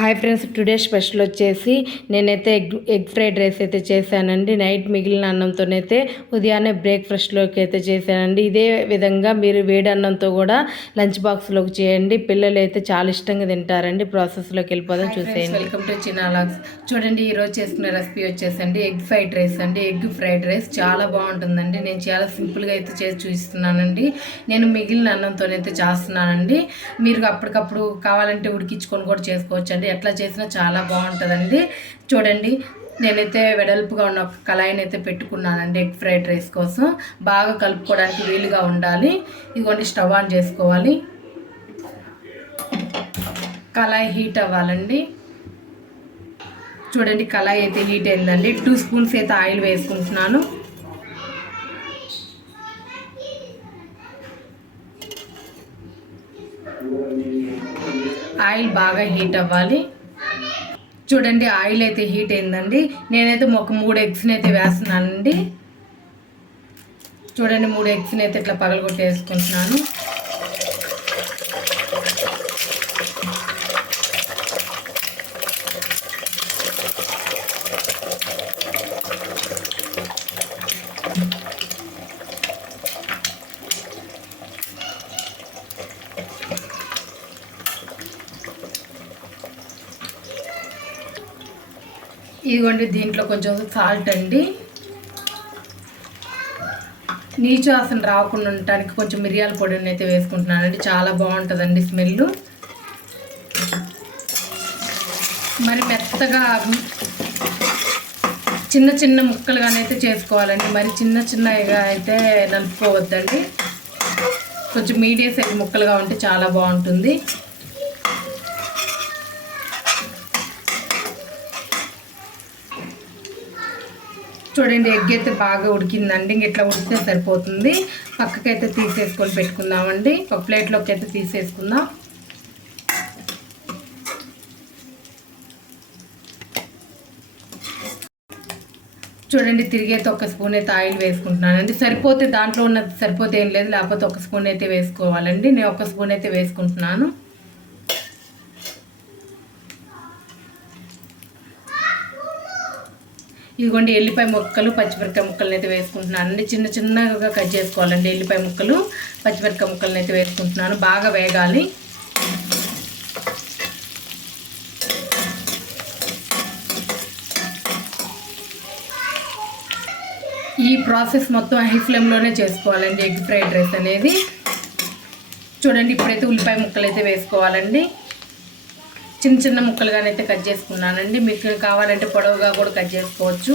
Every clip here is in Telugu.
హాయ్ ఫ్రెండ్స్, టుడే స్పెషల్ వచ్చేసి నేనైతే ఎగ్ ఫ్రైడ్ రైస్ అయితే చేశానండి. నైట్ మిగిలిన అన్నంతోనైతే ఉదయాన్నే బ్రేక్ఫాస్ట్లోకి అయితే చేశానండి. ఇదే విధంగా మీరు వేడి అన్నంతో కూడా లంచ్ బాక్స్లోకి చేయండి. పిల్లలు అయితే చాలా ఇష్టంగా తింటారండి. ప్రాసెస్లోకి వెళ్ళిపోదాం, చూసేయండి. వెల్కమ్ టు చిన్నాలాగ్స్. చూడండి, ఈరోజు చేసుకునే రెసిపీ వచ్చేసండి ఎగ్ ఫ్రైడ్ రైస్ అండి. ఎగ్ ఫ్రైడ్ రైస్ చాలా బాగుంటుందండి. నేను చాలా సింపుల్గా అయితే చేసి చూపిస్తున్నానండి. నేను మిగిలిన అన్నంతోనైతే చేస్తున్నానండి. మీరు అప్పటికప్పుడు కావాలంటే ఉడికించుకొని కూడా చేసుకోవచ్చు. ఎట్లా చేసినా చాలా బాగుంటుందండి. చూడండి, నేనైతే వెడల్పుగా ఉన్న కళాయిని అయితే పెట్టుకున్నానండి. ఎగ్ ఫ్రైడ్ రైస్ కోసం బాగా కలుపుకోవడానికి వీలుగా ఉండాలి. ఇదిగోండి, స్టవ్ ఆన్ చేసుకోవాలి. కళాయి హీట్ అవ్వాలండి. చూడండి, కళాయి అయితే హీట్ అయిందండి. 2 స్పూన్స్ అయితే ఆయిల్ వేసుకుంటున్నాను. ఆయిల్ బాగా హీట్ అవ్వాలి. చూడండి, ఆయిల్ అయితే హీట్ అయిందండి. నేనైతే ఒక 3 ఎగ్స్ని అయితే వేస్తున్నానండి. చూడండి, 3 ఎగ్స్ని అయితే ఇట్లా పగలగొట్టి వేసుకుంటున్నాను. ఇదిగోండి, దీంట్లో కొంచెం సాల్ట్ అండి. నీచు వాసన రాకుండా ఉండటానికి కొంచెం మిరియాల పొడిని అయితే వేసుకుంటున్నానండి. చాలా బాగుంటుందండి స్మెల్. మరి మెత్తగా చిన్న చిన్న ముక్కలుగానైతే చేసుకోవాలండి. మరి చిన్నగా అయితే నలుపుకోవద్దండి. కొంచెం మీడియం సైజ్ ముక్కలుగా ఉంటే చాలా బాగుంటుంది. చూడండి, ఎగ్ అయితే బాగా ఉడికిందండి. ఇట్లా ఉడికితే సరిపోతుంది. పక్కకైతే తీసేసుకొని పెట్టుకుందామండి. ఒక ప్లేట్లోకి అయితే తీసేసుకుందాం. చూడండి, తిరిగి అయితే 1 స్పూన్ అయితే ఆయిల్ వేసుకుంటున్నానండి. సరిపోతే దాంట్లో ఉన్నది సరిపోతే ఏం లేదు, లేకపోతే 1 స్పూన్ అయితే వేసుకోవాలండి. నేను 1 స్పూన్ అయితే వేసుకుంటున్నాను. ఇదిగోండి, ఎల్లిపాయ ముక్కలు, పచ్చిమిరపకాయ ముక్కలను అయితే వేసుకుంటున్నానండి. చిన్నగా కట్ చేసుకోవాలండి. ఎల్లిపాయ ముక్కలు, పచ్చిమిరపకాయ ముక్కలను అయితే వేసుకుంటున్నాను. బాగా వేగాలి. ఈ ప్రాసెస్ మొత్తం హై ఫ్లేమ్లోనే చేసుకోవాలండి ఎగ్ ఫ్రైడ్ రైస్ అనేది. చూడండి, ఇప్పుడైతే ఉల్లిపాయ ముక్కలు అయితే వేసుకోవాలండి. చిన్న ముక్కలుగానైతే కట్ చేసుకున్నానండి. మీకు కావాలంటే పొడవుగా కూడా కట్ చేసుకోవచ్చు.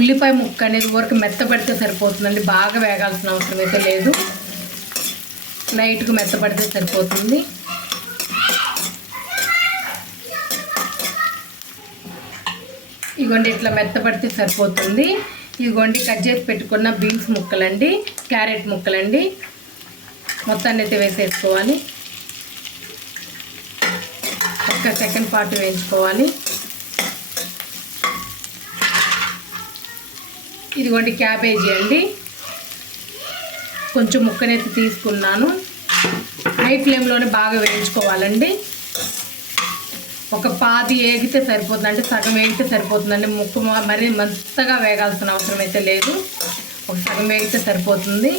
ఉల్లిపాయ ముక్క అనేది ఊరికి మెత్తపడితే సరిపోతుందండి. బాగా వేగాల్సిన అవసరం అయితే లేదు. లైట్గా మెత్తపడితే సరిపోతుంది. ఇదిగోండి, ఇట్లా మెత్తపడితే సరిపోతుంది. ఇదిగోండి, కట్ చేసి పెట్టుకున్న బీన్స్ ముక్కలండి, క్యారెట్ ముక్కలండి, మొత్తాన్ని అయితే వేసేసుకోవాలి. 1 సెకండ్ పాటు వేయించుకోవాలి. ఇదిగోండి, క్యాబేజీ అండి. కొంచెం ముక్కనైతే తీసుకున్నాను. హై ఫ్లేమ్లోనే బాగా వేయించుకోవాలండి. ఒక పాతి వేగితే సరిపోతుంది, అంటే సగం వేగితే సరిపోతుందండి. ముక్క మరీ మెత్తగా వేగాల్సిన అవసరం అయితే లేదు. ఒక సగం వేగితే సరిపోతుంది.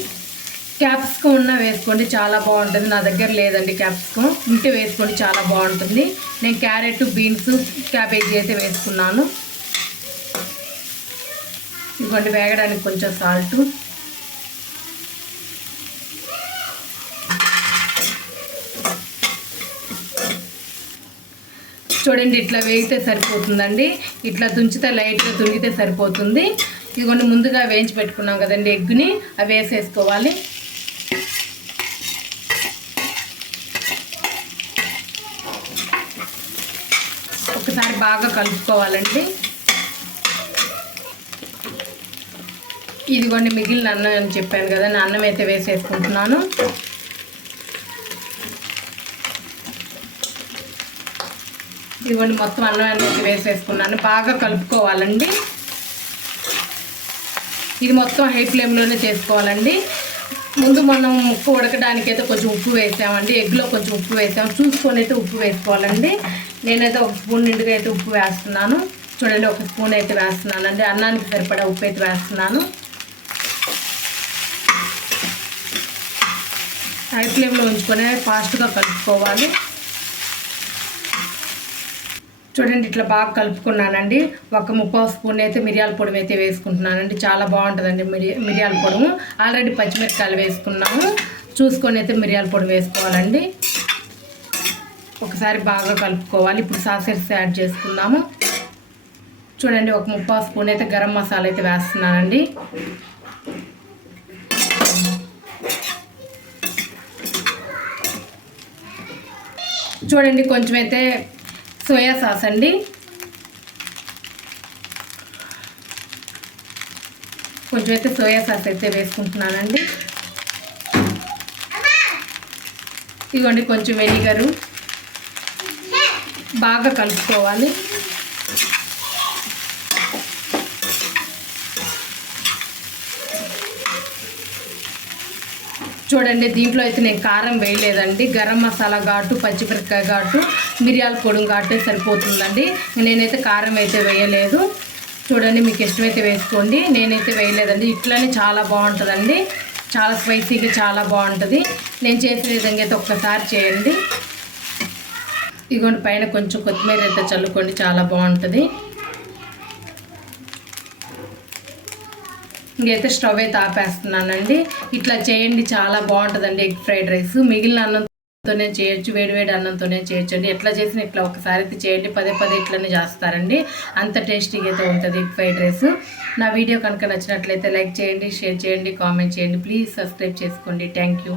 క్యాప్సికమ్ ఉన్నా వేసుకోండి, చాలా బాగుంటుంది. నా దగ్గర లేదండి క్యాప్సికమ్, ఉంటే వేసుకోండి, చాలా బాగుంటుంది. నేను క్యారెట్, బీన్స్, క్యాబేజీ అయితే వేసుకున్నాను. ఇదిగోండి, వేగడానికి కొంచెం సాల్ట్. చూడండి, ఇట్లా వేగితే సరిపోతుందండి. ఇట్లా తుంచితే లైట్గా తుంగితే సరిపోతుంది. ఇదిగోండి, ముందుగా వేయించి పెట్టుకున్నాం కదండి ఎగ్ని, అవి వేసేసుకోవాలి. ఒకసారి బాగా కలుపుకోవాలండి. ఇదిగోండి, మిగిలిన అన్నం అని చెప్పాను కదా, నా అన్నం అయితే వేసేసుకుంటున్నాను. ఇదిగోండి, మొత్తం అన్నం అనేది వేసేసుకున్నాను. బాగా కలుపుకోవాలండి. ఇది మొత్తం హై ఫ్లేమ్లోనే చేసుకోవాలండి. ముందు మనం ముక్క ఉడకడానికి అయితే కొంచెం ఉప్పు వేసామండి. ఎగ్లో కొంచెం ఉప్పు వేసాము, చూసుకొని అయితే ఉప్పు వేసుకోవాలండి. నేనైతే 1 స్పూన్ నిండుగా అయితే ఉప్పు వేస్తున్నాను. చూడండి 1 స్పూన్ అయితే వేస్తున్నానండి. అన్నానికి సరిపడా ఉప్పు అయితే వేస్తున్నాను. హై ఫ్లేమ్లో ఉంచుకొని ఫాస్ట్గా కలుపుకోవాలి. చూడండి ఇట్లా బాగా కలుపుకున్నానండి. 1 స్పూన్ అయితే మిరియాల పొడి అయితే వేసుకుంటున్నానండి. చాలా బాగుంటుందండి మిరియాల పొడి. ఆల్రెడీ పచ్చిమిరపకాయలు వేసుకున్నాము, చూసుకొని అయితే మిరియాల పొడి వేసుకోవాలండి. ఒకసారి బాగా కలుపుకోవాలి. ఇప్పుడు సాసెస్ యాడ్ చేసుకుందాము. చూడండి 1 స్పూన్ అయితే గరం మసాలా అయితే వేస్తున్నానండి. చూడండి కొంచెం అయితే సోయా సాస్ అండి. కొంచెం అయితే సోయా సాస్ అయితే వేసుకుంటున్నానండి. ఇదిగోండి కొంచెం వెనిగరు. బాగా కలుపుకోవాలి. చూడండి దీంట్లో అయితే నేను కారం వేయలేదండి. గరం మసాలా ఘాటు, పచ్చిమిరపకాయ ఘాటు, మిరియాల పొడి ఘాటే సరిపోతుందండి. నేనైతే కారం అయితే వేయలేదు. చూడండి మీకు ఇష్టమైతే వేసుకోండి, నేనైతే వేయలేదండి. ఇట్లానే చాలా బాగుంటుందండి, చాలా స్పైసీగా చాలా బాగుంటుంది. నేను చేసిన విధంగా అయితే ఒక్కసారి చేయండి. ఇదిగోండి పైన కొంచెం కొత్తిమీర అయితే చల్లుకోండి, చాలా బాగుంటుంది. ఇంకైతే స్టవ్ అయితే ఆపేస్తున్నానండి. ఇట్లా చేయండి, చాలా బాగుంటుందండి ఎగ్ ఫ్రైడ్ రైస్. మిగిలిన అన్నంతోనే చేయొచ్చు, వేడివేడి అన్నంతోనే చేయొచ్చు అండి. ఎట్లా చేసినా ఇట్లా ఒకసారి అయితే చేయండి, పదే ఇట్లనే చేస్తారండి. అంత టేస్టీగా అయితే ఉంటుంది ఎగ్ ఫ్రైడ్ రైస్. నా వీడియో కనుక నచ్చినట్లయితే లైక్ చేయండి, షేర్ చేయండి, కామెంట్ చేయండి. ప్లీజ్ సబ్స్క్రైబ్ చేసుకోండి. Thank you.